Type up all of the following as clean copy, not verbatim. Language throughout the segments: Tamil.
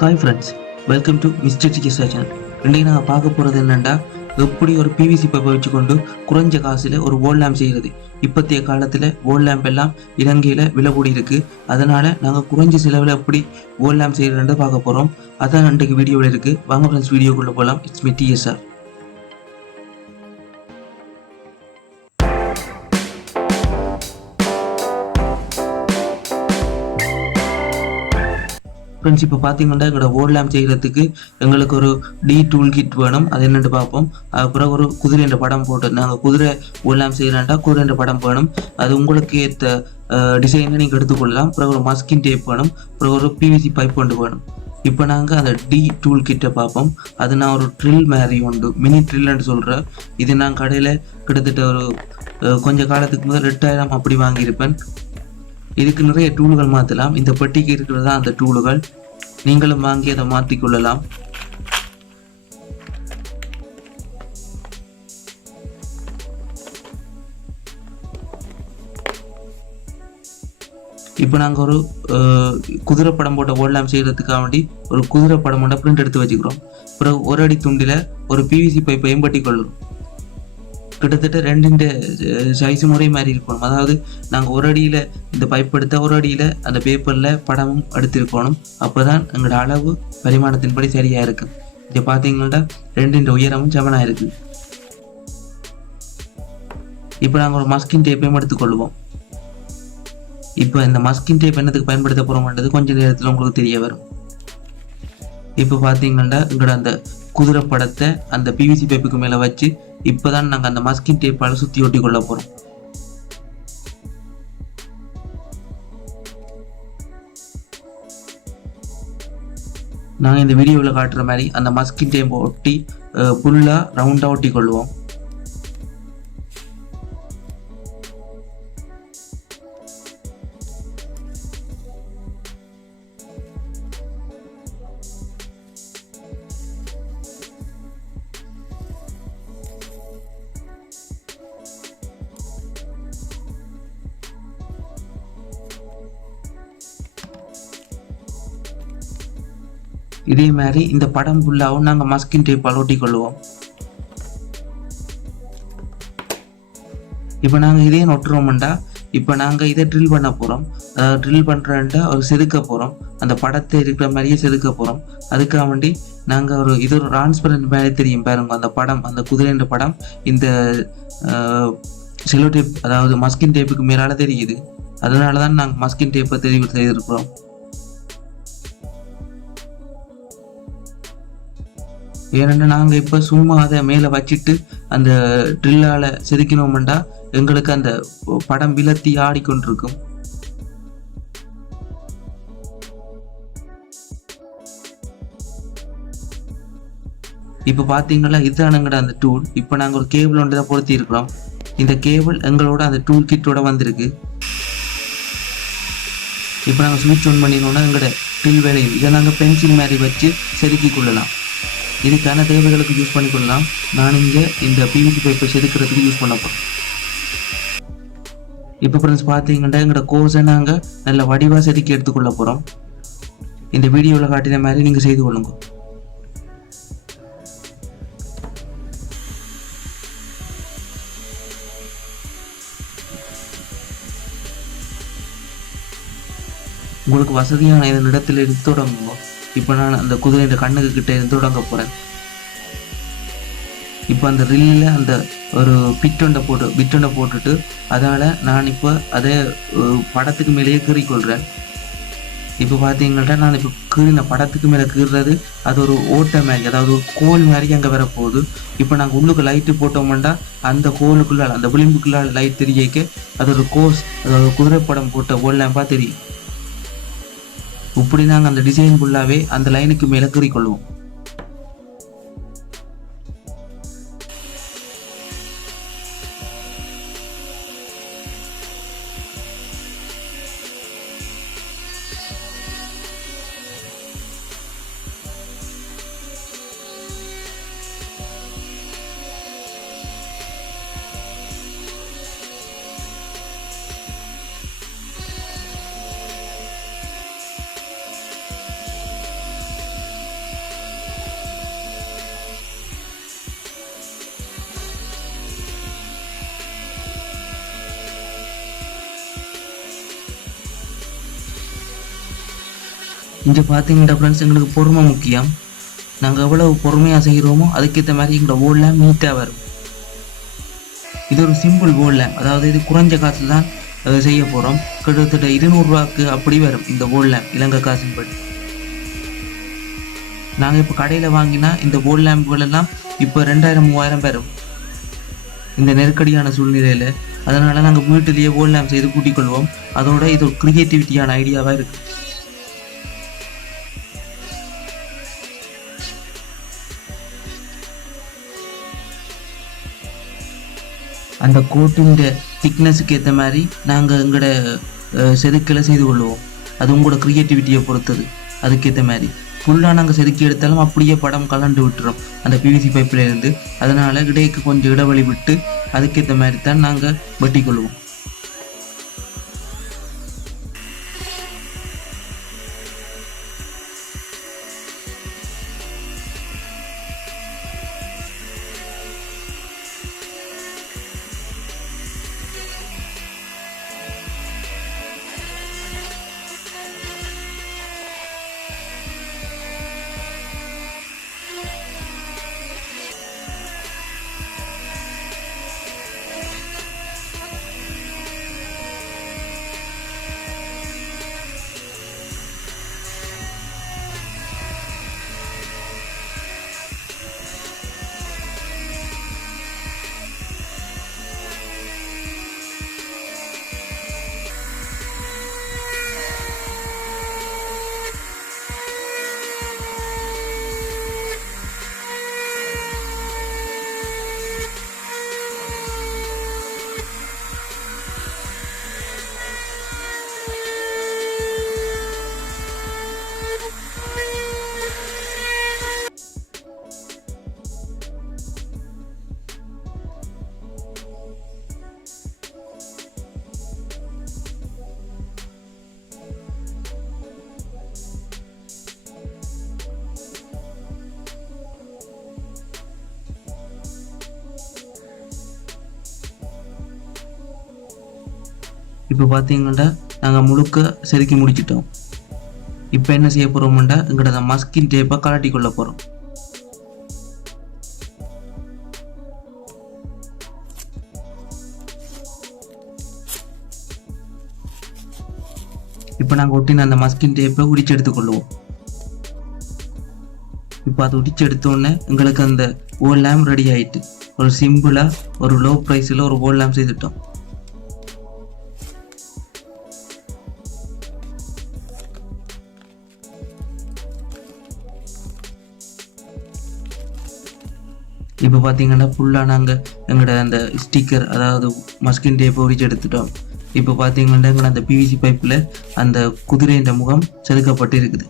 Hi friends, welcome to mister Tikki channel. இன்றைக்கு நாங்கள் பார்க்க போகிறது என்னென்னா, எப்படி ஒரு பிவிசி பைப்பை வச்சுக்கொண்டு குறைஞ்ச காசில் ஒரு வோல் லேம்ப் செய்கிறது. இப்போத்தைய காலத்தில் வோல் லேம்ப் எல்லாம் இலங்கையில் விலை கூடி இருக்குது. அதனால் நாங்கள் குறைஞ்ச செலவில் எப்படி வோல் லேம்ப் செய்கிறதுன்னு பார்க்க போகிறோம். அதான் இன்றைக்கு வீடியோவில் இருக்குது. வாங்க ஃப்ரெண்ட்ஸ், வீடியோக்குள்ளே போகலாம். It's me TSR. ஃப்ரெண்ட்ஸ், இப்போ பார்த்தீங்கன்னா எங்களோட வோல் லேம்ப் செய்கிறதுக்கு எங்களுக்கு ஒரு டூல் கிட் வேணும். அது என்னென்னு பார்ப்போம். அதுக்கப்புறம் ஒரு குதிரைன்ற படம் போட்டு, நாங்கள் குதிரை வோல் லேம்ப் செய்கிறேன்டா குதிரைன்ற படம் வேணும். அது உங்களுக்கு ஏற்ற டிசைனை நீங்கள் எடுத்துக்கொள்ளலாம். அப்புறம் ஒரு மஸ்கின் டேப் வேணும். அப்புறம் ஒரு பிவிசி பைப் ஒன்று வேணும். இப்போ நாங்கள் அந்த டூல் கிட்டை பார்ப்போம். அது நான் ஒரு ட்ரில் மாதிரி உண்டு, மினி ட்ரில்ன்னு சொல்கிறேன். இது நான் கடையில் கிட்டத்தட்ட ஒரு கொஞ்ச காலத்துக்கு முதல் 8000 அப்படி வாங்கியிருப்பேன். இதுக்கு நிறைய டூல்கள் மாற்றலாம். இந்த பெட்டிக்கு இருக்கிறதா அந்த டூல்கள், நீங்களும் வாங்கி அதை மாற்றிக்கொள்ளலாம். இப்போ நாங்கள் ஒரு குதிரை படம் போட்ட வோல் லேம்ப் செய்கிறதுக்காக வேண்டி ஒரு குதிரை படம் போட்ட பிரிண்ட் எடுத்து வச்சுக்கிறோம். அப்புறம் ஒரு அடி துண்டில் ஒரு பிவிசி பைப்பையும் பட்டி கொள்ளுறோம். கிட்டத்தட்ட 2 சைஸ் முறை மாதிரி இருக்கணும். அதாவது நாங்கள் ஒரு அடியில் இந்த பைப் எடுத்தால் ஒரு அடியில் அந்த பேப்பரில் படமும் எடுத்திருக்கணும். அப்போ தான் எங்களோட அளவு பரிமாணத்தின்படி சரியாக இருக்குது. இதை பார்த்தீங்கன்னா 2 உயரமும் சமனாக இருக்குது. இப்போ நாங்கள் ஒரு மஸ்கின் டேப்பையும் எடுத்துக்கொள்வோம். இப்போ இந்த மஸ்கின் டேப் என்னத்துக்கு பயன்படுத்த போகிறோம்ன்றது கொஞ்சம் நேரத்தில் உங்களுக்கு தெரிய வரும். இப்போ பார்த்தீங்கன்னா எங்களோட அந்த குதிரை படத்தை அந்த பிவிசி பைப்புக்கு மேலே வச்சு இப்போதான் நாங்கள் அந்த மஸ்கின் டேப்பால் சுற்றி ஒட்டி கொள்ள போகிறோம். நாங்கள் இந்த வீடியோவில் காட்டுற மாதிரி அந்த மஸ்கின் டேப்பை ஒட்டி ஃபுல்லாக ரவுண்டாக ஒட்டி கொள்வோம். இதே மாதிரி இந்த படம் ஃபுல்லாகவும் நாங்கள் மஸ்கின் டேப்பால் ஒட்டி கொள்வோம். இப்போ நாங்கள் இதே ஒட்டுறோம்டா, இப்போ நாங்கள் இதை ட்ரில் பண்ண போகிறோம். ட்ரில் பண்ணுறேன்டா ஒரு செதுக்க போகிறோம். அந்த படத்தை இருக்கிற மாதிரியே செதுக்க போகிறோம். அதுக்காக வேண்டி நாங்கள் இது ஒரு டிரான்ஸ்பரண்ட் மாதிரி தெரியும் பாருங்க. அந்த படம், அந்த குதிரைன்ற படம் இந்த செலோ டேப், அதாவது மஸ்கின் டேப்புக்கு மேலால தெரியுது. அதனால தான் நாங்கள் மஸ்கின் டேப்பை தெரிவு செய்திருக்கிறோம். ஏன்னா நாங்கள் இப்போ சும்மா அதை மேலே வச்சுட்டு அந்த ட்ரில்லால் செதுக்கினோம்டா எங்களுக்கு அந்த படம் விலத்தி ஆடிக்கொண்டிருக்கும். இப்போ பார்த்தீங்களா, இதுதானுங்கட அந்த டூல். இப்போ நாங்கள் ஒரு கேபிள் ஒன்று தான் பொருத்தி இருக்கிறோம். இந்த கேபிள் எங்களோட அந்த டூல் கிட்டோட வந்திருக்கு. இப்போ நாங்கள் ஸ்விட்ச் ஆன் பண்ணினோன்னா எங்களோட ட்ரில் வேலையில் இதை நாங்கள் பென்சில் மாதிரி வச்சு செதுக்கி கொள்ளலாம். இதுக்கான தேவைகளுக்கு யூஸ் பண்ணிக்கொள்ளலாம். நான் இங்கே இந்த பிவிசி பைப்பை செதுக்கிறதுக்கு யூஸ் பண்ண போகிறேன். இப்போ ஃப்ரெண்ட்ஸ் பார்த்தீங்கன்னா எங்களோட கோர்ஸை நாங்கள் நல்ல வடிவாக செதுக்கி எடுத்துக்கொள்ள போகிறோம். இந்த வீடியோவில் காட்டின மாதிரி நீங்கள் செய்து கொள்ளுங்க. உங்களுக்கு வசதியான இந்த இடத்துல இருந்து தொடங்குங்க. இப்போ நான் அந்த குதிரை இந்த கண்ணுக்கு கிட்ட இருந்து தொடங்க போகிறேன். இப்போ அந்த ரில்லில் அந்த ஒரு பிட்டொண்டை போட்டுட்டு அதால் நான் இப்போ அதை படத்துக்கு மேலேயே கீறிக்கொள்கிறேன். இப்போ பார்த்தீங்கன்னா நான் இப்போ கீறின படத்துக்கு மேலே கீறுறது அது ஒரு ஓட்டை மாதிரி, அதாவது ஒரு கோல் மாதிரி அங்கே வரப்போகுது. இப்போ நாங்கள் உள்ளுக்கு லைட்டு போட்டோம்னா அந்த கோலுக்குள்ளால், அந்த விளிம்புக்குள்ளால் லைட் தெரியக்க அது ஒரு கோஸ், அதாவது குதிரை படம் போட்ட வோல் லேம்பா தெரியும். இப்படி நாங்கள் அந்த டிசைன் ஃபுல்லாகவே அந்த லைனுக்கு மேலே கீறிக்கொள்வோம். இங்கே பார்த்தீங்கன்னா ஃப்ரெண்ட்ஸ் எங்களுக்கு பொறுமை முக்கியம். நாங்கள் எவ்வளவு பொறுமையாக செய்கிறோமோ அதுக்கேற்ற மாதிரி எங்களோட வோல் லேம்ப் நீட்டாக வரும். இது ஒரு சிம்பிள் வோல் லேம்ப், அதாவது இது குறைஞ்ச காசில் தான் செய்ய போகிறோம். கிட்டத்தட்ட 200 ரூபாய்க்கு அப்படி வரும் இந்த வோல் லேம்ப் இலங்கை காசின் படி. நாங்கள் இப்போ கடையில் வாங்கினா இந்த வோல் லேம்புகள் எல்லாம் இப்போ 2000-3000 வரும் இந்த நெருக்கடியான சூழ்நிலையில். அதனால் நாங்கள் வீட்டிலேயே வோல் லேம்ப் செய்து கூட்டிக் கொள்வோம். அதோட இது ஒரு கிரியேட்டிவிட்டியான ஐடியாவாக இருக்குது. அந்த கோட்டின் திக்னஸுக்கு ஏற்ற மாதிரி நாங்கள் எங்களோட செதுக்கலை செய்து கொள்வோம். அது உங்களோட க்ரியேட்டிவிட்டியை பொறுத்தது. அதுக்கேற்ற மாதிரி ஃபுல்லாக நாங்கள் செதுக்கி எடுத்தாலும் அப்படியே படம் கலண்டு விட்டுறோம் அந்த பிவிசி பைப்பிலேருந்து. அதனால் இடைக்கு கொஞ்சம் இடைவெளி விட்டு அதுக்கேற்ற மாதிரி தான் நாங்கள் வெட்டி கொள்வோம். இப்போ பார்த்தீங்கன்னா நாங்கள் முழுக்க செதுக்கி முடிச்சிட்டோம். இப்போ என்ன செய்ய போகிறோம்னா எங்களோட மஸ்கின் டேப்பை கலட்டி கொள்ள போகிறோம். இப்போ நாங்கள் ஒட்டின அந்த மஸ்கின் டேப்பை உரிச்சு எடுத்துக்கொள்வோம். இப்போ அதை உரிச்சு எடுத்தோடனே எங்களுக்கு அந்த வோல் லேம்ப் ரெடி ஆகிட்டு ஒரு சிம்பிளாக ஒரு லோ ப்ரைஸில் ஒரு வோல் லேம்ப் செய்துட்டோம். இப்போ பார்த்தீங்கன்னா ஃபுல்லாக நாங்கள் எங்களோட அந்த ஸ்டிக்கர் அதாவது மஸ்கின் டேப்பை உரிச்சு எடுத்துட்டோம். இப்போ பார்த்தீங்கன்னா எங்களோட அந்த பிவிசி பைப்பில் அந்த குதிரைன்ற முகம் செதுக்கப்பட்டு இருக்குது.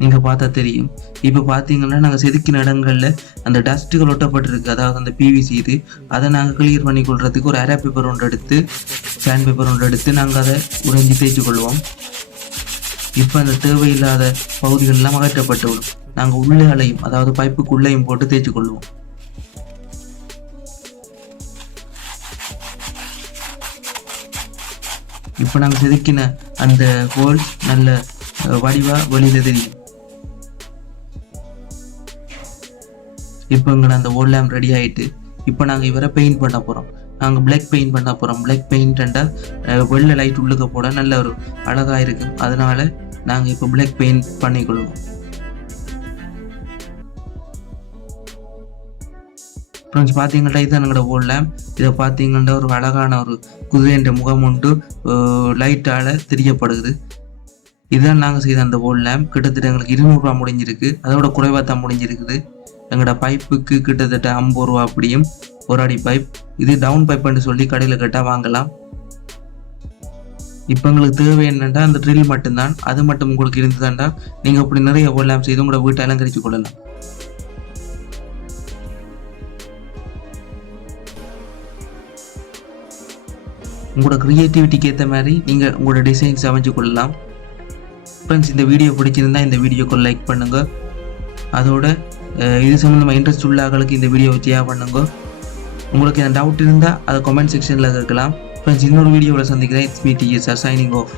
நீங்கள் பார்த்தா தெரியும். இப்போ பார்த்தீங்கன்னா நாங்கள் செதுக்கின இடங்களில் அந்த டஸ்ட்டுகள் ஒட்டப்பட்டிருக்கு, அதாவது அந்த பிவிசி இது. அதை நாங்கள் கிளியர் பண்ணி கொள்றதுக்கு ஒரு அரை பேப்பர் ஒன்று எடுத்து சாண்ட் பேப்பர் ஒன்று எடுத்து நாங்கள் அதை உறைஞ்சி தேய்ச்சி கொள்வோம். இப்போ அந்த தேவையில்லாத பகுதிகள்லாம் அகற்றப்பட்டு விடும். நாங்கள் உள்ளேயும் அதாவது பைப்புக்குள்ளேயும் போட்டு தேய்ச்சி கொள்வோம். இப்போ நாங்கள் செதுக்கின அந்த ஹோல் நல்ல வடிவா வெளியில தெரியும். இப்போ எங்களை அந்த ஹோல் லேம்ப் ரெடி ஆயிட்டு இப்போ நாங்கள் இவரை பெயிண்ட் பண்ண போகிறோம். நாங்கள் பிளாக் பெயிண்ட் பண்ண போகிறோம். பிளாக் பெயிண்ட்டா வெள்ளை லைட் உள்ளுக்க போட நல்ல ஒரு அழகாக இருக்கும். அதனால நாங்கள் இப்போ பிளாக் பெயிண்ட் பண்ணிக்கொள்வோம். ஃப்ரெண்ட்ஸ் பார்த்தீங்கன்னா இதுதான் எங்களோட வோல் லேம்ப். இதை பார்த்தீங்கன்னா ஒரு அழகான ஒரு குதிரைன்ற முகம் உண்டு லைட்டால் தெரியப்படுது. இதுதான் நாங்கள் செய்த அந்த வோல் லேம்ப். கிட்டத்தட்ட எங்களுக்கு 200 ரூபா முடிஞ்சிருக்கு. அதோட குறைவாக தான் முடிஞ்சிருக்குது. எங்களோட பைப்புக்கு கிட்டத்தட்ட 50 ரூபா அப்படியும் ஒரு அடி பைப். இது டவுன் பைப்புன்னு சொல்லி கடையில் கேட்டால் வாங்கலாம். இப்போ எங்களுக்கு தேவை என்னென்னா அந்த ட்ரில் மட்டும்தான். அது மட்டும் உங்களுக்கு இருந்ததுண்டா நீங்கள் அப்படி நிறைய வோல் லேம்ப் செய்து உங்களோட வீட்டை அலங்கரித்து கொள்ளலாம். உங்களோட க்ரியேட்டிவிட்டிக்கு ஏற்ற மாதிரி நீங்கள் உங்களோட டிசைன்ஸ் அமைச்சு கொள்ளலாம். ஃப்ரெண்ட்ஸ் இந்த வீடியோ பிடிச்சிருந்தா இந்த வீடியோக்கு லைக் பண்ணுங்கள். அதோட இது சம்மந்தமாக இன்ட்ரெஸ்ட் உள்ள ஆட்களுக்கு இந்த வீடியோவை ஷேர் பண்ணுங்க. உங்களுக்கு எந்த டவுட் இருந்தால் அதை கமெண்ட் செக்ஷனில் கேட்கலாம். ஃப்ரெண்ட்ஸ் இன்னொரு வீடியோவில் சந்திக்கிறேன். It's me TSR signing off.